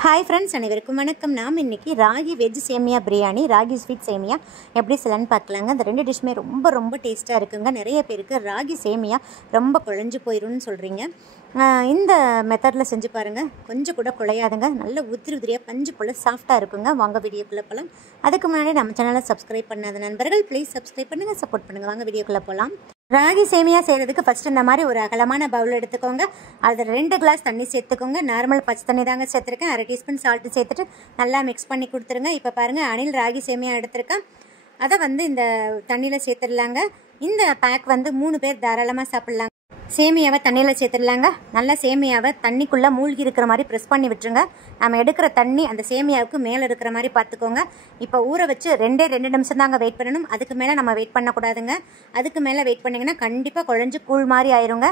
Hi friends, அனைவருக்கும் வணக்கம். நாம் இன்றைக்கி ராகி வெஜ் சேமியா பிரியாணி, ராகி ஸ்வீட் சேமியா எப்படி செய்யலான்னு பார்க்கலாங்க. அந்த ரெண்டு டிஷ்ஷுமே ரொம்ப டேஸ்ட்டாக இருக்குங்க. நிறைய பேருக்கு ராகி சேமியா ரொம்ப குழஞ்சி போயிடும்னு சொல்கிறீங்க. இந்த மெத்தடில் செஞ்சு பாருங்கள், கொஞ்சம் கூட குழையாதுங்க. நல்ல உதிரியாக பஞ்சு போல் சாஃப்டாக இருக்குங்க. வாங்க வீடியோக்குள்ளே போகலாம். அதுக்கு முன்னாடி நம்ம சேனலை சப்ஸ்கிரைப் பண்ணாத நண்பர்கள் ப்ளீஸ் சப்ஸ்கிரைப் பண்ணுங்கள், சப்போர்ட் பண்ணுங்கள். வாங்க வீடியோக்குள்ளே போகலாம். ராகி சேமியா செய்கிறதுக்கு ஃபஸ்ட்டு இந்த மாதிரி ஒரு அகலமான பவுல் எடுத்துக்கோங்க. அதில் 2 கிளாஸ் தண்ணி சேர்த்துக்கோங்க. நார்மல் பச்சை தண்ணி தாங்க சேர்த்துருக்கேன். 1/2 டீஸ்பூன் சால்ட்டு சேர்த்துட்டு நல்லா மிக்ஸ் பண்ணி கொடுத்துருங்க. இப்போ பாருங்கள், அணில் ராகி சேமியா எடுத்துருக்கேன். அதை இந்த தண்ணியில் சேர்த்துடலாங்க. இந்த பேக் 3 பேர் தாராளமாக சாப்பிட்லாங்க. சேமியாவை தண்ணியில் சேர்த்துடலாங்க. நல்லா சேமியாவை தண்ணிக்குள்ளே மூழ்கி இருக்கிற மாதிரி ப்ரெஸ் பண்ணி விட்டுருங்க. நம்ம எடுக்கிற தண்ணி அந்த சேமியாவுக்கு மேலே இருக்கிற மாதிரி பார்த்துக்கோங்க. இப்போ ஊற வச்சு 2 நிமிஷம் தாங்க வெயிட் பண்ணணும். அதுக்கு மேலே நம்ம வெயிட் பண்ணக்கூடாதுங்க. அதுக்கு மேலே வெயிட் பண்ணிங்கன்னா கண்டிப்பாக குழஞ்சி கூழ் மாதிரி ஆயிருங்க.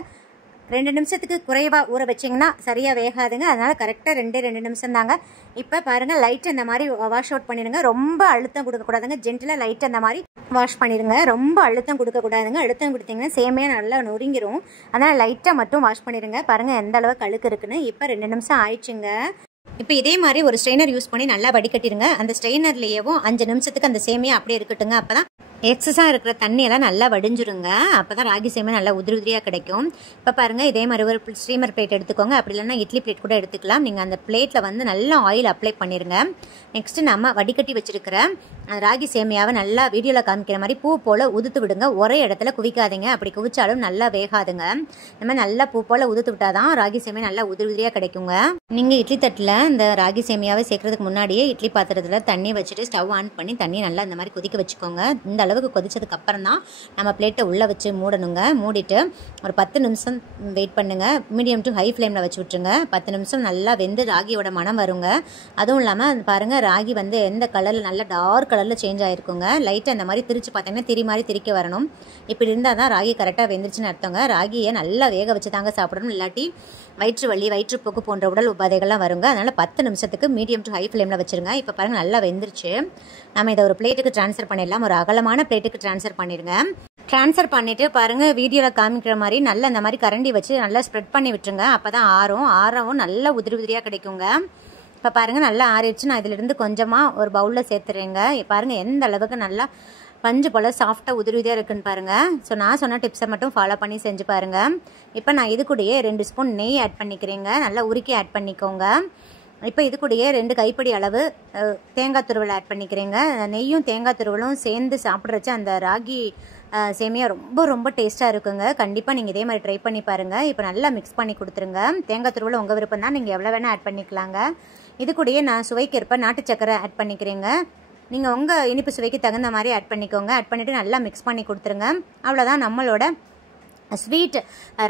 2 நிமிஷத்துக்கு குறைவாக ஊற வச்சிங்கன்னா சரியாக வேகாதுங்க. அதனால் கரெக்டாக 2 நிமிஷம் தாங்க. இப்போ பாருங்கள், லைட்டு இந்த மாதிரி வாஷ் அவுட் பண்ணிடுங்க. ரொம்ப அழுத்தம் கொடுக்கக்கூடாதுங்க. ஜென்டிலாக லைட்டு அந்த மாதிரி வாஷ் பண்ணிடுங்க. ரொம்ப அழுத்தம் கொடுக்கக்கூடாதுங்க. அழுத்தம் கொடுத்தீங்கன்னா சேமையா நல்லா நொறுங்கிரும். அதனால் லைட்டாக மட்டும் வாஷ் பண்ணிடுங்க. பாருங்கள் எந்த அளவுக்கு அழுக்கு இருக்குன்னு. இப்போ 2 நிமிஷம் ஆயிடுச்சுங்க. இப்போ இதே மாதிரி ஒரு ஸ்ட்ரெயினர் யூஸ் பண்ணி நல்லா வடிகட்டிடுங்க. அந்த ஸ்ட்ரெயினர்லேயேவும் 5 நிமிஷத்துக்கு அந்த சேமியா அப்படியே இருக்கட்டுங்க. அப்போ தான் எக்ஸஸாக இருக்கிற தண்ணியெல்லாம் நல்லா வடிஞ்சிருங்க. அப்போ தான் ராகி சேமியா நல்லா உதிரியாக கிடைக்கும். இப்போ பாருங்கள், இதே மாதிரி ஒரு ஸ்டீமர் பிளேட் எடுத்துக்கோங்க. அப்படி இல்லைன்னா இட்லி பிளேட் கூட எடுத்துக்கலாம். நீங்கள் அந்த பிளேட்டில் நல்லா ஆயில் அப்ளை பண்ணிடுங்க. நெக்ஸ்ட்டு நம்ம வடிகட்டி வச்சுருக்கிற ராகி சேமியாவை நல்லா வீடியோவில் காமிக்கிற மாதிரி பூ போல் உதுத்து விடுங்க. ஒரே இடத்துல குவிக்காதீங்க. அப்படி குவிச்சாலும் நல்லா வேகாதுங்க. இந்த மாதிரி நல்லா பூ போல் உதுத்து விட்டால் தான் ராகி சேமியா நல்லா உதிரியாக கிடைக்குங்க. நீங்கள் இட்லி தட்டில் இந்த ராகி சேமியாவை சேர்க்கறதுக்கு முன்னாடியே இட்லி பாத்திரத்தில் தண்ணி வச்சுட்டு ஸ்டவ் ஆன் பண்ணி தண்ணியை நல்லா இந்த மாதிரி கொதிக்க வச்சுக்கோங்க. இந்த அளவுக்கு கொதிச்சதுக்கு அப்புறம் தான் நம்ம பிளேட்டை உள்ளே வச்சு மூடணுங்க. மூடிட்டு ஒரு 10 நிமிஷம் வெயிட் பண்ணுங்க. மீடியம் டு ஹை ஃப்ளேமில் வச்சு விட்டுருங்க. 10 நிமிஷம் நல்லா வெந்து ராகியோட மனம் வருங்க. அதுவும் இல்லாமல் பாருங்கள், ராகி எந்த கலரில் நல்லா டார்க் கலரில் சேஞ்ச் ஆகிருக்குங்க. லைட்டாக இந்த மாதிரி திரிச்சு பார்த்தீங்கன்னா திரி மாதிரி திரிக்க வரணும். இப்படி இருந்தால் தான் ராகி கரெக்டாக வெந்துருச்சுன்னு அர்த்தங்க. ராகியை நல்லா வேக வச்சு தாங்க சாப்பிடணும். இல்லாட்டி வயிற்று வலி, வயிற்றுப்போக்கு போன்ற உடல் உபாதைகள்லாம் வருங்க. அதனால் 10 நிமிஷத்துக்கு மீடியம் டு ஹை ஃப்ளேமில் வச்சுருங்க. இப்போ பாருங்கள், நல்லா வெந்துருச்சு. நம்ம இதை ஒரு பிளேட்டுக்கு ட்ரான்ஸ்ஃபர் பண்ணிடலாம். ஒரு அகலமான பிளேட்டுக்கு ட்ரான்ஸ்ஃபர் பண்ணிடுங்க. ட்ரான்ஸ்ஃபர் பண்ணிவிட்டு பாருங்கள், வீடியோவில் காமிக்கிற மாதிரி நல்லா இந்த மாதிரி கரண்டி வச்சு நல்லா ஸ்ப்ரெட் பண்ணி விட்டுருங்க. அப்போ தான் ஆறவும் நல்லா உதிரியாக கிடைக்குங்க. இப்போ பாருங்கள், நல்லா ஆறிடுச்சு. நான் இதிலிருந்து கொஞ்சமாக ஒரு பவுலில் சேர்த்துறேங்க. பாருங்கள் எந்த அளவுக்கு நல்லா பஞ்சு போல் சாஃப்டாக உதிரியாக இருக்குன்னு பாருங்கள். ஸோ நான் சொன்ன டிப்ஸை மட்டும் ஃபாலோ பண்ணி செஞ்சு பாருங்கள். இப்போ நான் இது கூடயே 2 ஸ்பூன் நெய் ஆட் பண்ணிக்கிறேங்க. நல்லா உருக்கி ஆட் பண்ணிக்கோங்க. இப்போ இது கூடயே 2 கைப்பிடி அளவு தேங்காய் துருவல் ஆட் பண்ணிக்கிறேங்க. நெய்யும் தேங்காய் துருவலும் சேர்ந்து சாப்பிட்றச்சு அந்த ராகி சேமியா ரொம்ப டேஸ்ட்டாக இருக்குங்க. கண்டிப்பாக நீங்கள் இதே மாதிரி ட்ரை பண்ணி பாருங்கள். இப்போ நல்லா மிக்ஸ் பண்ணி கொடுத்துருங்க. தேங்காய் துருவல் உங்கள் விருப்பம் தான், நீங்கள் எவ்வளோ வேணால் ஆட் பண்ணிக்கலாங்க. இது கூடயே நான் சுவைக்கேற்ப நாட்டு சக்கரை ஆட் பண்ணிக்கிறேங்க. நீங்கள் உங்கள் இனிப்பு சுவைக்கு தகுந்த மாதிரி ஆட் பண்ணிக்கோங்க. ஆட் பண்ணிவிட்டு நல்லா மிக்ஸ் பண்ணி கொடுத்துருங்க. அவ்வளோதான், நம்மளோட ஸ்வீட்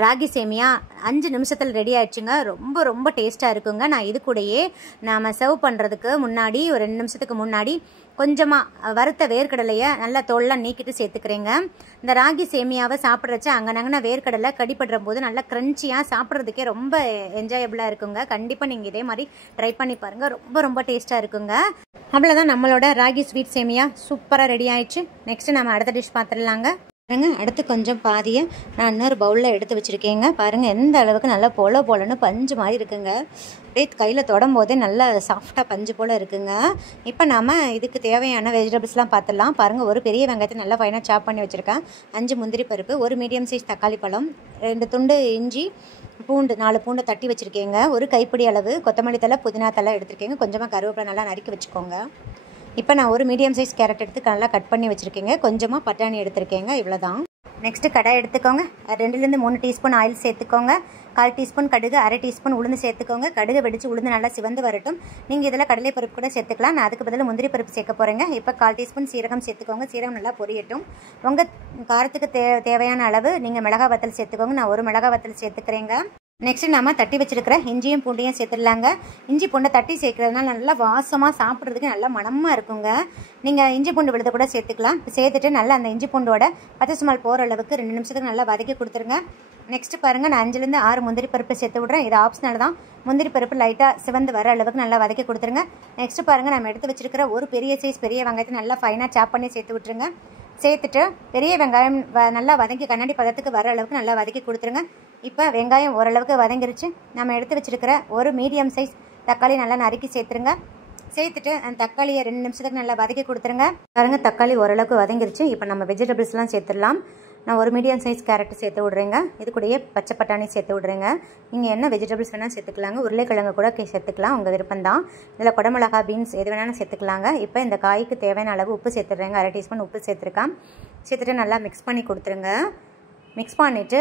ராகி சேமியா 5 நிமிஷத்தில் ரெடி ஆயிடுச்சுங்க. ரொம்ப டேஸ்ட்டாக இருக்குங்க. நான் இது கூடயே நாம் சர்வ் பண்ணுறதுக்கு முன்னாடி ஒரு 2 நிமிஷத்துக்கு முன்னாடி கொஞ்சமாக வறுத்த வேர்க்கடலையை நல்லா தோல்லாம் நீக்கிட்டு சேர்த்துக்கிறேங்க. இந்த ராகி சேமியாவை சாப்பிட்றச்ச அங்கனங்கன்னா வேர்க்கடலை கடிப்படுற போது நல்லா க்ரன்ச்சியாக சாப்பிட்றதுக்கே ரொம்ப என்ஜாயபிளாக இருக்குங்க. கண்டிப்பாக நீங்கள் இதே மாதிரி ட்ரை பண்ணி பாருங்கள். ரொம்ப டேஸ்ட்டாக இருக்குங்க. அவ்வளோதான், நம்மளோட ராகி ஸ்வீட் சேமியா சூப்பராக ரெடி ஆயிடுச்சு. நெக்ஸ்ட்டு நம்ம அடுத்த டிஷ் பார்த்துடலாங்க. பாருங்கள், அடுத்து கொஞ்சம் பாதியை நான் இன்னொரு பவுலில் எடுத்து வச்சுருக்கேங்க. பாருங்கள் எந்த அளவுக்கு நல்லா போலன்னு பஞ்சு மாதிரி இருக்குங்க. அப்படியே கையில் தொடும் போதே நல்லா சாஃப்டாக பஞ்சு போல் இருக்குங்க. இப்போ நாம் இதுக்கு தேவையான வெஜிடபிள்ஸ்லாம் பார்த்துடலாம். பாருங்கள், ஒரு பெரிய வெங்காயத்தை நல்லா ஃபைனாக சாப் பண்ணி வச்சுருக்கேன். 5 முந்திரி பருப்பு, ஒரு மீடியம் சைஸ் தக்காளி பழம், 2 துண்டு இஞ்சி, பூண்டு 4 பூண்டை தட்டி வச்சுருக்கேங்க. ஒரு கைப்பிடி அளவு கொத்தமல்லி தலை, புதினா தலை எடுத்துருக்கேங்க. கொஞ்சமாக கருவேப்பிலை நல்லா நறுக்கி வச்சுக்கோங்க. இப்போ நான் ஒரு மீடியம் சைஸ் கேரட் எடுத்து நல்லா கட் பண்ணி வச்சுருக்கேங்க. கொஞ்சமாக பட்டாணி எடுத்துருக்கேங்க. இவ்வளோதான். நெக்ஸ்ட்டு கடாய் எடுத்துக்கோங்க. 2-3 டீஸ்பூன் ஆயில் சேர்த்துக்கோங்க. 1/4 டீஸ்பூன் கடுகு, 1/2 டீஸ்பூன் உளுந்து சேர்த்துக்கோங்க. கடுகு வெடிச்சு உளுந்து நல்லா சிவந்து வரட்டும். நீங்கள் இதில் கடலை பருப்பு கூட சேர்த்துக்கலாம். நான் அதுக்கு பதில் முந்திரி பருப்பு சேர்க்க போகிறேங்க. இப்போ 1/4 டீஸ்பூன் சீரகம் சேர்த்துக்கோங்க. சீரகம் நல்லா பொரியட்டும். உங்கள் காரத்துக்கு தேவையான அளவு நீங்கள் மிளகாய் வத்தல் சேர்த்துக்கோங்க. நான் ஒரு மிளகாய் வத்தல் சேர்த்துக்கிறேங்க. நெக்ஸ்ட்டு நம்ம தட்டி வச்சுருக்கிற இஞ்சியும் பூண்டையும் சேர்த்துடலாங்க. இஞ்சி பூண்டை தட்டி சேர்க்கறதுனால நல்லா வாசமாக சாப்பிட்றதுக்கு நல்லா மணமாக இருக்குங்க. நீங்கள் இஞ்சி பூண்டு விழுத கூட சேர்த்துக்கலாம். சேர்த்துட்டு நல்லா அந்த இஞ்சி பூண்டோட பச்சை ஸ்மெல் போகிற அளவுக்கு 2 நிமிஷத்துக்கு நல்லா வதக்கி கொடுத்துருங்க. நெக்ஸ்ட்டு பாருங்கள், நான் 5-6 முந்திரி பருப்பு சேர்த்து விட்றேன். இது ஆப்ஷனல் தான். முந்திரி பருப்பு லைட்டாக சிவந்து வர அளவுக்கு நல்லா வதக்கி கொடுத்துருங்க. நெக்ஸ்ட்டு பாருங்கள், நம்ம எடுத்து வச்சுருக்கிற ஒரு பெரிய சைஸ் பெரிய வெங்காயத்தை நல்லா ஃபைனாக சாப் பண்ணி சேர்த்து விட்டுருங்க. சேர்த்துட்டு பெரிய வெங்காயம் நல்லா வதக்கி கண்ணாடி பதத்துக்கு வர அளவுக்கு நல்லா வதக்கி கொடுத்துருங்க. இப்போ வெங்காயம் ஓரளவுக்கு வதங்கிருச்சு. நம்ம எடுத்து வச்சுருக்கிற ஒரு மீடியம் சைஸ் தக்காளி நல்லா நறுக்கி சேர்த்துருங்க. சேர்த்துட்டு அந்த தக்காளியை 2 நிமிஷத்துக்கு நல்லா வதக்கி கொடுத்துருங்க. பாருங்கள் தக்காளி ஓரளவுக்கு வதங்கிருச்சு. இப்போ நம்ம வெஜிடபிள்ஸ்லாம் சேர்த்துடலாம். நான் ஒரு மீடியம் சைஸ் கேரட் சேர்த்து விட்றேங்க. இது கூடயே பச்சை பட்டாணி சேர்த்து விட்றேங்க. நீங்கள் என்ன வெஜிடபிள்ஸ் வேணால் சேர்த்துக்கலாங்க. உருளைக்கிழங்கு கூட சேர்த்துக்கலாம், உங்கள் விருப்பம் தான். இதில் குடமிளகா, பீன்ஸ் எது வேணாலும் சேர்த்துக்கலாங்க. இப்போ இந்த காய்க்கு தேவையான அளவு உப்பு சேர்த்துடுறேங்க. 1/2 டீஸ்பூன் உப்பு சேர்த்துருக்கேன். சேர்த்துட்டு நல்லா மிக்ஸ் பண்ணி கொடுத்துருங்க. மிக்ஸ் பண்ணிவிட்டு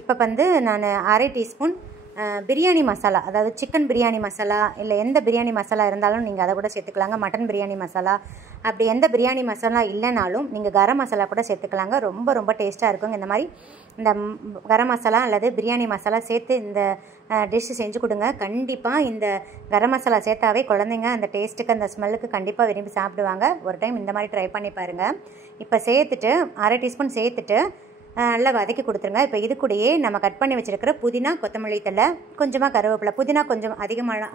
இப்போ வந்து நான் 1/2 டீஸ்பூன் பிரியாணி மசாலா, அதாவது சிக்கன் பிரியாணி மசாலா இல்லை எந்த பிரியாணி மசாலா இருந்தாலும் நீங்கள் அதை கூட சேர்த்துக்கலாங்க. மட்டன் பிரியாணி மசாலா அப்படி எந்த பிரியாணி மசாலா இல்லைனாலும் நீங்கள் கரம் மசாலா கூட சேர்த்துக்கலாங்க. ரொம்ப ரொம்ப டேஸ்ட்டாக இருக்குங்க. இந்த மாதிரி இந்த கரம் மசாலா அல்லது பிரியாணி மசாலா சேர்த்து இந்த டிஷ்ஷு செஞ்சு கொடுங்க. கண்டிப்பாக இந்த கரம் மசாலா சேர்த்தாவே குழந்தைங்க அந்த டேஸ்ட்டுக்கு அந்த ஸ்மெல்லுக்கு கண்டிப்பாக விரும்பி சாப்பிடுவாங்க. ஒரு டைம் இந்த மாதிரி ட்ரை பண்ணி பாருங்கள். இப்போ சேர்த்துட்டு 1/2 டீஸ்பூன் சேர்த்துட்டு நல்லா வதக்கி கொடுத்துருங்க. இப்போ இது கூடயே நம்ம கட் பண்ணி வச்சுருக்கிற புதினா, கொத்தமல்லி தழை, கொஞ்சமாக கருவேப்பிலை, புதினா கொஞ்சம்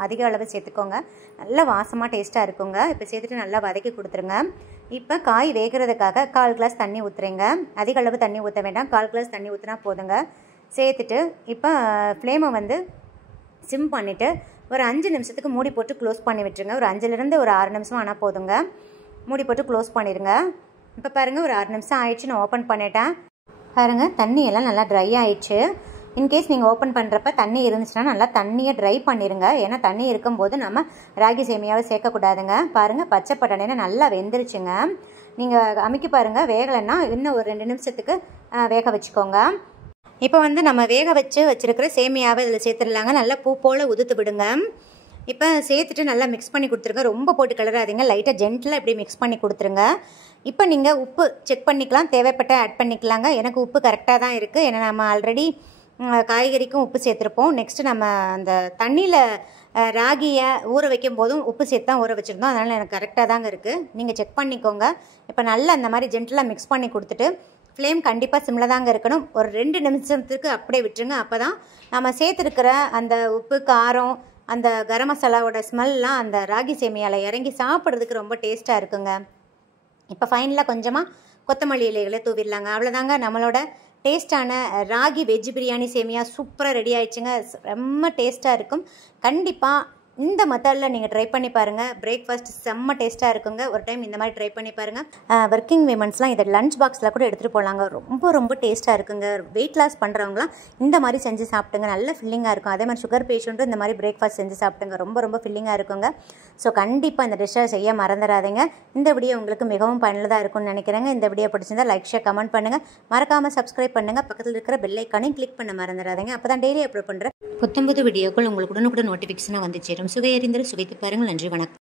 அதிக அளவு சேர்த்துக்கோங்க. நல்லா வாசமாக டேஸ்ட்டாக இருக்குங்க. இப்போ சேர்த்துட்டு நல்லா வதக்கி கொடுத்துருங்க. இப்போ காய் வேகிறதுக்காக 1/4 கிளாஸ் தண்ணி ஊற்றுறேங்க. அதிக அளவு தண்ணி ஊற்ற வேண்டாம், 1/4 கிளாஸ் தண்ணி ஊற்றினா போதுங்க. சேர்த்துட்டு இப்போ ஃப்ளேமை வந்து சிம் பண்ணிவிட்டு ஒரு 5 நிமிஷத்துக்கு மூடி போட்டு க்ளோஸ் பண்ணி விட்டுருங்க. ஒரு 5லேருந்து ஒரு 6 நிமிஷம் ஆனால் போதுங்க. மூடி போட்டு க்ளோஸ் பண்ணிடுங்க. இப்போ பாருங்கள் ஒரு 6 நிமிஷம் ஆயிடுச்சு. நான் ஓப்பன் பண்ணிட்டேன். பாருங்கள் தண்ணியெல்லாம் நல்லா ட்ரை ஆயிடுச்சு. இன்கேஸ் நீங்கள் ஓப்பன் பண்ணுறப்ப தண்ணி இருந்துச்சுன்னா நல்லா தண்ணியை ட்ரை பண்ணிடுங்க. ஏன்னா தண்ணி இருக்கும்போது நம்ம ராகி சேமியாவை சேர்க்கக்கூடாதுங்க. பாருங்கள் பச்சை பட்டாணினா நல்லா வெந்துருச்சுங்க. நீங்கள் அமுக்கி பாருங்கள். வேகலைன்னா இன்னும் ஒரு 2 நிமிஷத்துக்கு வேக வச்சுக்கோங்க. இப்போ வந்து நம்ம வேக வச்சுருக்கிற சேமியாவை இதில் சேர்த்துடலாங்க. நல்லா பூ போல் உதுத்து விடுங்க. இப்போ சேர்த்துட்டு நல்லா மிக்ஸ் பண்ணி கொடுத்துருங்க. ரொம்ப போட்டு கிளறாதீங்க, லைட்டாக ஜென்டிலாக இப்படி மிக்ஸ் பண்ணி கொடுத்துருங்க. இப்போ நீங்கள் உப்பு செக் பண்ணிக்கலாம், தேவைப்பட்ட ஆட் பண்ணிக்கலாங்க. எனக்கு உப்பு கரெக்டாக தான் இருக்குது. ஏன்னா நம்ம ஆல்ரெடி காய்கறிக்கும் உப்பு சேர்த்துருப்போம். நெக்ஸ்ட்டு நம்ம அந்த தண்ணியில் ராகியை ஊற வைக்கும் போதும் உப்பு சேர்த்து தான் ஊற வச்சுருந்தோம். அதனால் எனக்கு கரெக்டாக தாங்க இருக்குது. நீங்கள் செக் பண்ணிக்கோங்க. இப்போ நல்லா அந்த மாதிரி ஜென்டிலாக மிக்ஸ் பண்ணி கொடுத்துட்டு ஃப்ளேம் கண்டிப்பாக சிம்மில் தாங்க இருக்கணும். ஒரு 2 நிமிஷத்துக்கு அப்படியே விட்டுருங்க. அப்போ தான் நம்ம சேர்த்துருக்கிற அந்த உப்பு, காரம், அந்த கரம் மசாலாவோட ஸ்மெல்லாம் அந்த ராகி சேமியாவில் இறங்கி சாப்பிட்றதுக்கு ரொம்ப டேஸ்ட்டாக இருக்குங்க. இப்போ ஃபைனலாக கொஞ்சமாக கொத்தமல்லி இலைகளை தூவிடலாங்க. அவ்வளோதாங்க நம்மளோட டேஸ்ட்டான ராகி வெஜ் பிரியாணி சேமியா சூப்பராக ரெடி ஆயிடுச்சுங்க. ரொம்ப டேஸ்ட்டாக இருக்கும். கண்டிப்பாக இந்த மெத்தடில் நீங்கள் ட்ரை பண்ணி பாருங்கள். பிரேக்ஃபாஸ்ட் செம்ம டேஸ்ட்டாக இருக்குங்க. ஒரு டைம் இந்த மாதிரி ட்ரை பண்ணி பாருங்கள். ஒர்க்கிங் விமன்ஸ்லாம் இதை லஞ்ச் பாக்ஸில் கூட எடுத்துகிட்டு போகலாங்க. ரொம்ப ரொம்ப டேஸ்ட்டாக இருக்குங்க. வெயிட் லாஸ் பண்ணுறவங்களாம் இந்த மாதிரி செஞ்சு சாப்பிட்டுங்க. நல்ல ஃபில்லிங்காக இருக்கும். அதே மாதிரி சுகர் பேஷண்ட்டும் இந்த மாதிரி பிரேக்ஃபாஸ்ட் செஞ்சு சாப்பிட்டுங்க. ரொம்ப ரொம்ப ஃபில்லிங்காக இருக்குங்க. ஸோ கண்டிப்பாக இந்த டிஷ்ஷை செய்ய மறந்துடாதீங்க. இந்த வீடியோ உங்களுக்கு மிகவும் பயனுள்ளதாக இருக்கும்னு நினைக்கிறேங்க. இந்த வீடியோ பிடிச்சிருந்தால் லைக், ஷேர், கமெண்ட் பண்ணுங்கள். மறக்காமல் சப்ஸ்கிரைப் பண்ணுங்கள். பக்கத்தில் இருக்கிற பெல் ஐக்கானையும் கிளிக் பண்ண மறந்துடாதீங்க. அப்போ தான் டெய்லி அப்லோட் பண்ணுற புத்தம்புது வீடியோக்கள் உங்களுக்கு உடனுக்குடன் நோட்டிஃபிகேஷனாக வந்து சேரும். சுவையறிந்தது சுவைத்து பாருங்கள். நன்றி, வணக்கம்.